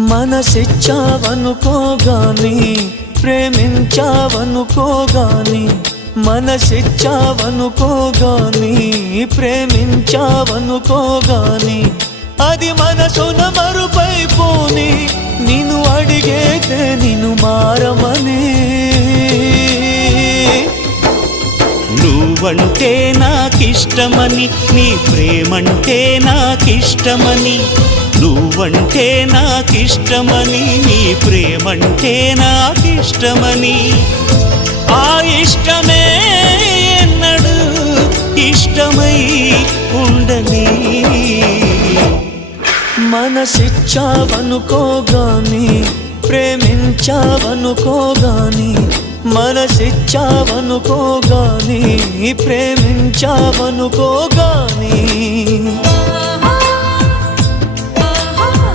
మనసిచ్చావనుకోగాని ప్రేమించావనుకోగాని మనసిచ్చావనుకోగాని ప్రేమించావనుకోగాని అది మనసున మరుపైపోని నిన్ను అడిగేతే నిన్ను మారమని నువ్వంటే నాకిష్టమని నీ ప్రేమంటే నాకిష్టమని నువ్వంటే నాకిష్టమని నీ ప్రేమంటే నాకిష్టమని ఆ ఇష్టమే ఎన్నడూ ఇష్టమై ఉండని మనసిచ్చావనుకోగాని ప్రేమించావనుకోగాని మనసిచ్చావనుకోగాని ప్రేమించావనుకోగాని